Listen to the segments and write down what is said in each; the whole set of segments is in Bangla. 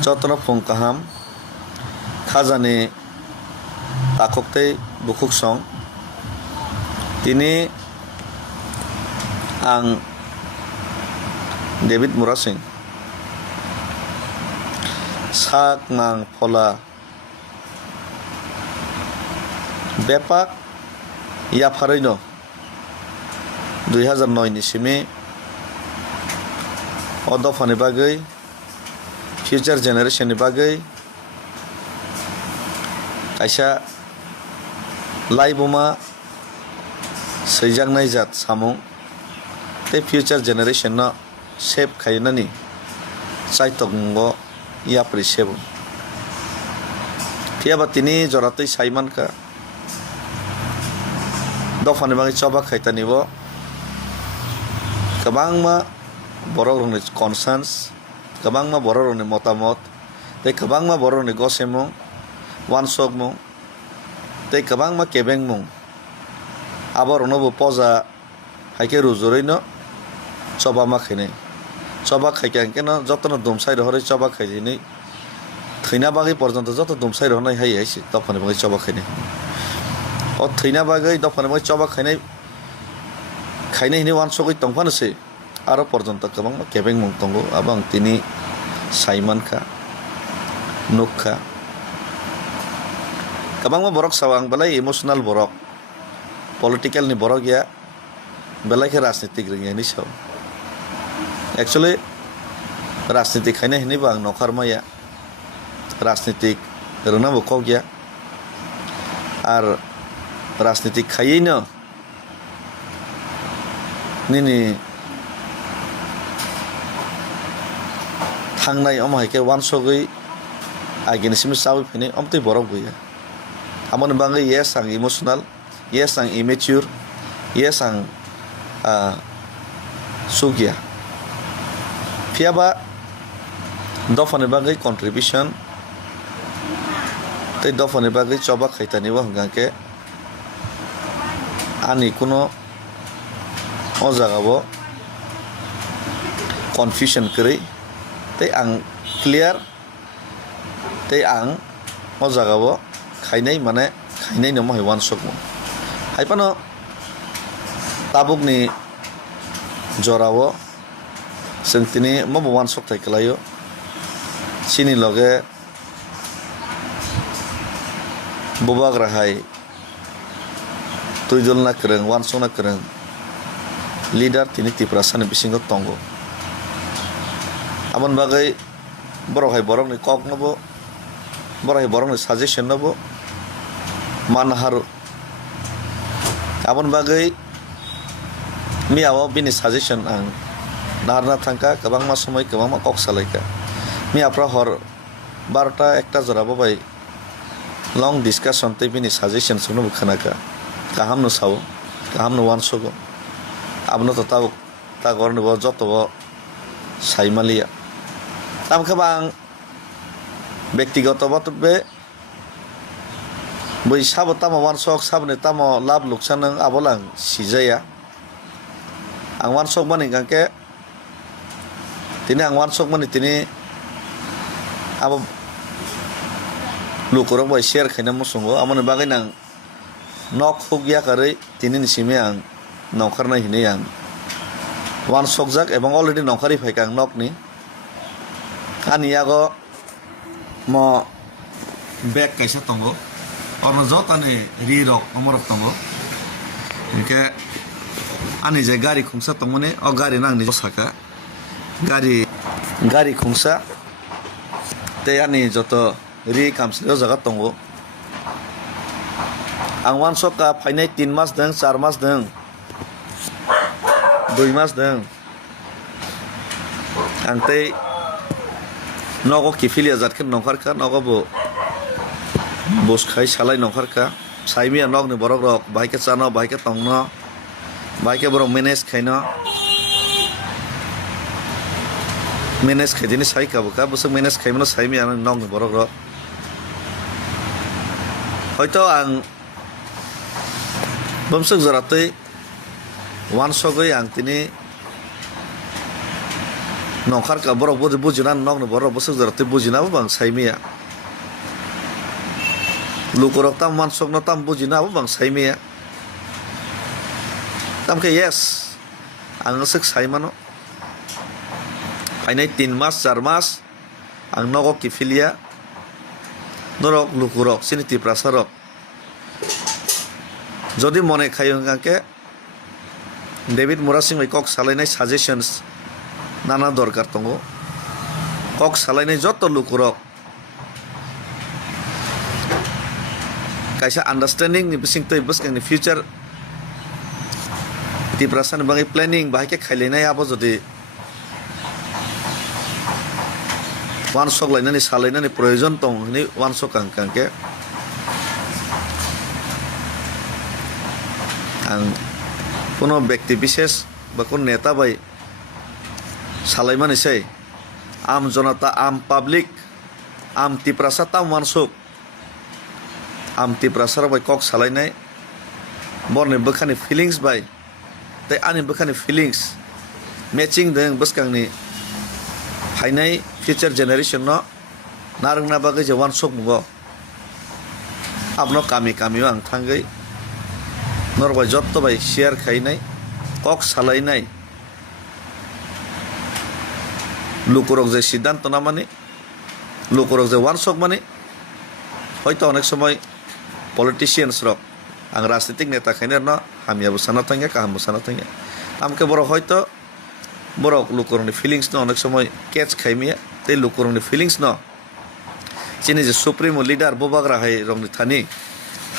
Jotno phung kaham khajani takoktei bukuk song tini ang David Murasing sak nang phola bepak yafaroino 2009 ni simi odofani bagui future generation ni bagui kaisa laiboma seijaknai jat samung tei future generation no save khainani chaitongo yapri sebo phiaba tini joratei saimanka dofani bangi choba khaitanibo kwbangma borokrokni concerns kwbangma borokrokni motamot tei kwbangma borokrokni gosemung wansokmung tei kwbangma kebengmung aborokno bo poja haike rujuroino chobama khainai choba khaikya keno jotono dumsai rohoroi choba khainai thina bagi porjonto joto dumsai rohonai hai haisi dofani bangi choba khainai o thina bagi dofani bangi choba khainai hini wansogoi tongfano se aro porjonto kwbangma kebengmung tongo abang tini saimankha nukha kwbangma borok sawang belai emotional borok political ni borok ya belai ke rajnitik ringya ni saw actually rajnitik khaina hini bang nokharma ya rajnitik rona bo kok ya ar rajnitik khayei no nini thangnai omai ke wansogoi ageni simi sawi phini omtei borok buya amoni bangai yes ang emotional yes ang immature yes ang sugya phiaba dofani bagai contribution tei dofani bagai choba khaitani bo hingke ani kuno o jagao confusion kwrui tei ang clear tei ang o jagao khainai mane khainai no mai wansokmo haipano tabukni jorao जों दिनै माबा वानसक थाइखलायो सिनि लगे बबाग्राहाय तुइजलना करं वानसना करं लिडार तिनि तिप्रासानि बिसिंग तंगो आमन बागै बरहाय बरंनि कक नबो बरहाय बरंनि साजेशन नबो मानहारु आमन बागै मियाव बिनि साजेशन आं नारना थांका kwbangma समय kwbangma kok salaika miapra hor 12টা 1টা jorabo bai long discussion tei bini suggestion sunu khanaka kaham no sawo kaham no wansogo abno to ta gorni bo joto bo saimalia tam khabang ব্যক্তিগত বক্তব্যে बै sabo tamo wansok sabne tamo lab luksan abolang sijaya ang wansok mani gangke tini ang wansok mani tini abo lukurok bai share khaina musungo amoni bagai nang nok hugya karai tini ni simi ang nokharna hini ang wansok jak ebong already nokhari phaikang nok ni ani yago mo bag kaisa tongo orno jotani ri rok omorok tongo ke ani je gari khungsa tongmani o gari nangni saka gari khungsa te ani joto ri kamsilo jaga tongo ang wansok ka phainai 3 mas dang 4 mas dang 2 mas dang ang tei nogo kifilia jatke nongkharka nogo bo boskhai salai nongkharka saimia nogni borok rok baike chano baike tongno baike borok manage khaino manage khaidini sai kabuka busuk manage khaimano saimia nogni borok rok hoyto ang bumsuk jaratei wansogoi ang tini nongkhar ka borok bujina nong borok bosuk jarate bujina bang saimia lukurok tam mansok no tam bujina bang saimia tam ke yes ang sek saimano ainai 3 mas 4 mas ang nogo kifilia norok lukurok sini tiprasarok jodi mone khayong ke David Morasing kok salainai suggestions nana dorkar tongo kok salainai joto lukurok kaisa understanding ni bising toi bus kang ni future ti prasan bangi planning bahai ke khailenai abo jodi one sok lainani salainani proyojon tong ni one sok kang ke ang কোনো ব্যক্তি বিশেষ বা কোন নেতা বাই সালাইমানি সেই আম জনতা আম পাবলিক আম তিপ্রাসা তাম মানসুক আম তিপ্রাসার বাই কক সালাইনাই বরনি বখানি ফিলিংস বাই তাই আনি বখানি ফিলিংস ম্যাচিং দেং বসকাংনি ফাইনাই ফিউচার জেনারেশন ন নারংনা বাগै যে ওয়ান সক মুগ আপনো কামি কামিও আং থাঙ্গै নরবাই যত বাই শেয়ার খাইনাই কক সালাইনাই লুকুরক যে সিদ্ধান্ত না মানে লুকুরক যে ওয়ানসক মানে হয়তো অনেক সময় পলিটিশিয়ানস রক আং রাজনৈতিক নেতা খাইনার ন হামিয়াবো সানা থাঙ্গে কাহামবো সানা থাঙ্গে আমকে বড় হয়তো বড় লুকুরংনি ফিলিংস ন অনেক সময় ক্যাচ খাইমিয়া তাই লুকুরংনি ফিলিংস ন চিনি যে সুপ্রিমো লিডার ববাগ্রা হাই রংনি থানি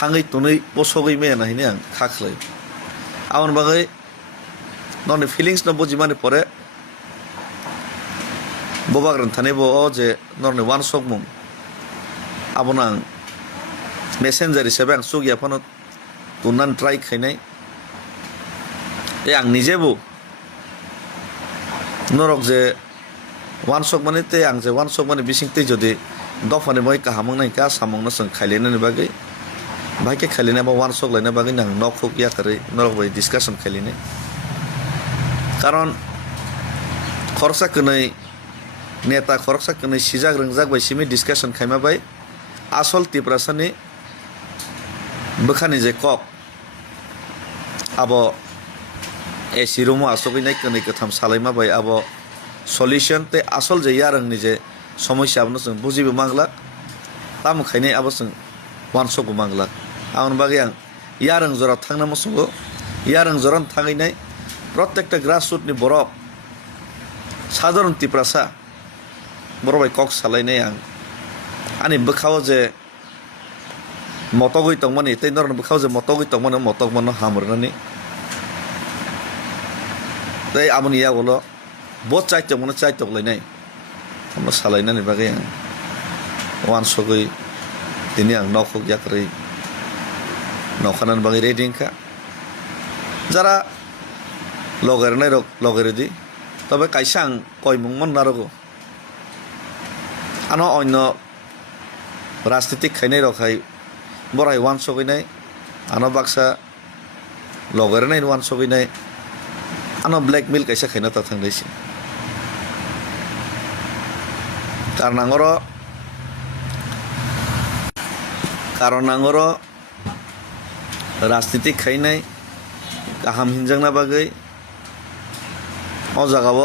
থাङै तुनै बसगै मेया नाहिने आं खाख्लै आवन बागै ननि फिलिंग्स न बुजिमानि परे बबाग्रान थाने बो जे नरनि वान सक मुं आबोना आं मेसेंजार हिसाबै आं सुगिया फनो तुननान ट्राई खाइनाय आं निजेबो नरक जे वान सक माने ते आं जे वान सक माने बिसिंतै जदि दफानि मै काहामं नाय का सामं न जों खाइलेनानि बागै भाइके खालिने बा वान सक लाइने बागै नां नखुक या करे नरक बाय डिसकाशन खालिने कारण खरसा कनै नेता खरसा कनै सिजाग रंजाग बाय सिमी डिसकाशन खाइमा बाय आसल तिप्रासानि बखानि जे कक आबो एसि रुमो आसगैनाय कनै कथाम सालायमा बाय आबो सल्युशन ते आसल जे यारंनि जे समस्या आबनो जों बुजिबो मांगला ताम खाइनाय आबो जों वान सक मांगला आउन बागै आं यारं जरा थांना मसंगो यारं जरान थांगैनाय प्रत्येकटा ग्रासरुटनि बरक साधारण तिप्रासा बरबाय कक सालायनाय आं आनि बोखाव जे मतगै तंमानि तै नरन बोखाव जे मतगै तंमानि मतक मनो हामरनानि तै आमनि यागोलो बत चाइतक मनो चाइतक लायनाय हमनो सालायनानि बागै आं वान सगै दिनै आं नखुक याकरै नखानान बागै रेडिंखा যারা লগের নাই রক লগের দি তবে কাইসা আং কয়মুং মন নারগো আনো অন্য রাজনীতিক খাইনাই রখাই বড়াই ওয়ান সগৈনাই আনো বাক্সা লগের নাই ওয়ান সগৈনাই আনো ব্ল্যাকমেল কাইসা খাইনা তা থাংলাইছি কারণ আঙর राजनीतिक खाइनाय गाहाम हिनजांना बागै अ जागाव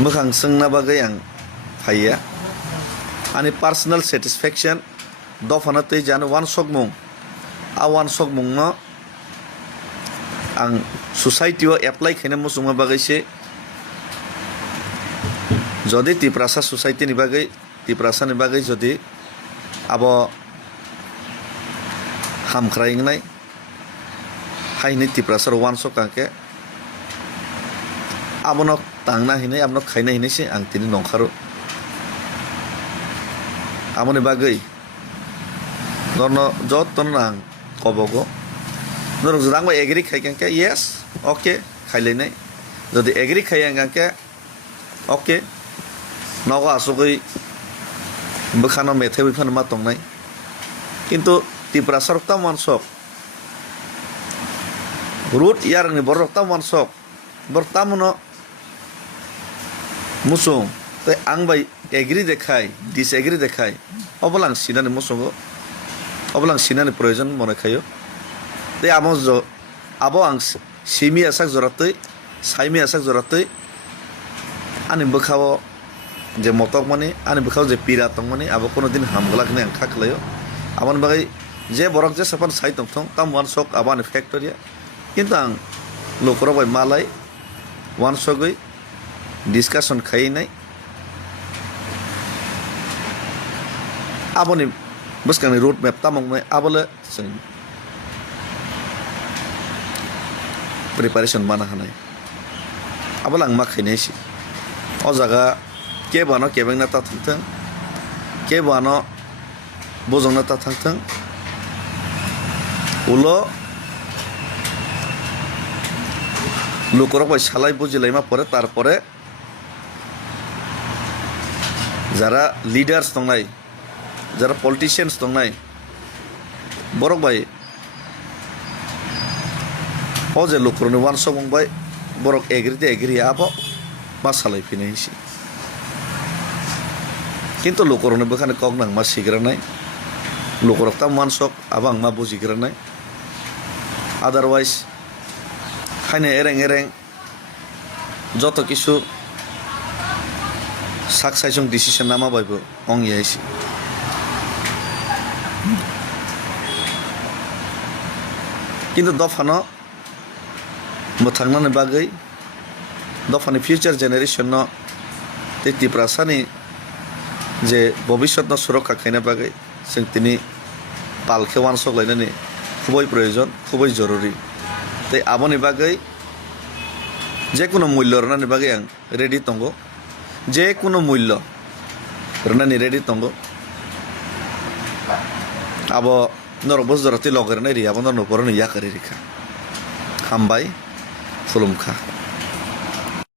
मोखां सोंना बागै आं फाइया आंनि पार्सनेल सेटिसफेक्शन दफाना तै जानो वान सक मुं आ वान सक मुं न आं सोसाइटियाव एप्लाइ खाइना मुसुमा बागैसे जदि तिप्रासा सोसाइटिनि बागै तिप्रासानि बागै जदि अब हामख्रायनाय हाइनि तिप्रासार वान सक कांके आबनो तांना हिनै आबनो खाइना हिनैसे आं तिनि नंखारो आमनि बागै नरनो जतन आं कबगो नर जरांबा एग्री खाइकांके यस ओके खाइलायनाय जदि एग्री खाइयांगांके ओके नगा आसगै बोखानो मेथाइ बिफान मा तंनाय किन्तु तिप्रासार ता मानसक रुट यारनि बरक ता मानसक बरतामनो musung tei ang bai agree dekhai disagree dekhai obolang sinani musungo obolang sinani proyojon mone khayo tei abo ang simi asak joratoi saimi asak joratoi ani bokao je motok mani ani bokao je pira tongmani abo kono din hamglakni ang khaklayo amon bagai je borok je sapan sai tongthong tam one sok abani factory কিন্তু ang lokoro bai malai one sogoi discussion khai nai aboni buskang road map tamong mai abole sing preparation mana hanai abolang ma khainai si o jaga ke bano kebeng na ta thangthang ke bano bojong na ta thangthang ulo লোকরক ভাই সালাই বুঝিলাইমা পরে তারপরে যারা লিডার্স দংনাই যারা পলিটিশিয়ানস দংনাই বরক ভাই ও যে লোকরনি ওয়ান সং ভাই বরক এগ্রিতে এগ্রি আবো মা সালাই ফিনাইছি কিন্তু লোকরনি বখানে কক নাং মা সিগ্রা নাই লোকরক তাম ওয়ান সক আবাং মা বুঝিগ্রা নাই আদারওয়াইজ খাইনে এরেং এরেং যত কিছু সাকসাইসং ডিসিশন নামা বাইব অং ইয়াইছি কিন্তু দফানো মোথাংনানি বাগৈ দফানি ফিউচার জেনারেশন ন ত্রিপুরাসানি যে ভবিষ্যৎ ন সুরক্ষা খাইনা বাগৈ जों তিনি পালকে ওয়ান সকলাইনানি খুবই প্রয়োজন খুবই জরুরি তাই আমনি বাগৈ যে কোনো মূল্য রনানি বাগৈ আং রেডি তঙ্গ যে কোনো মূল্য রনানি রেডি তঙ্গ আবো নরক বজরতি লগেরনাই রি আবো নরক বরনি ইয়াকারি রেখা হামবাই খুলুমখা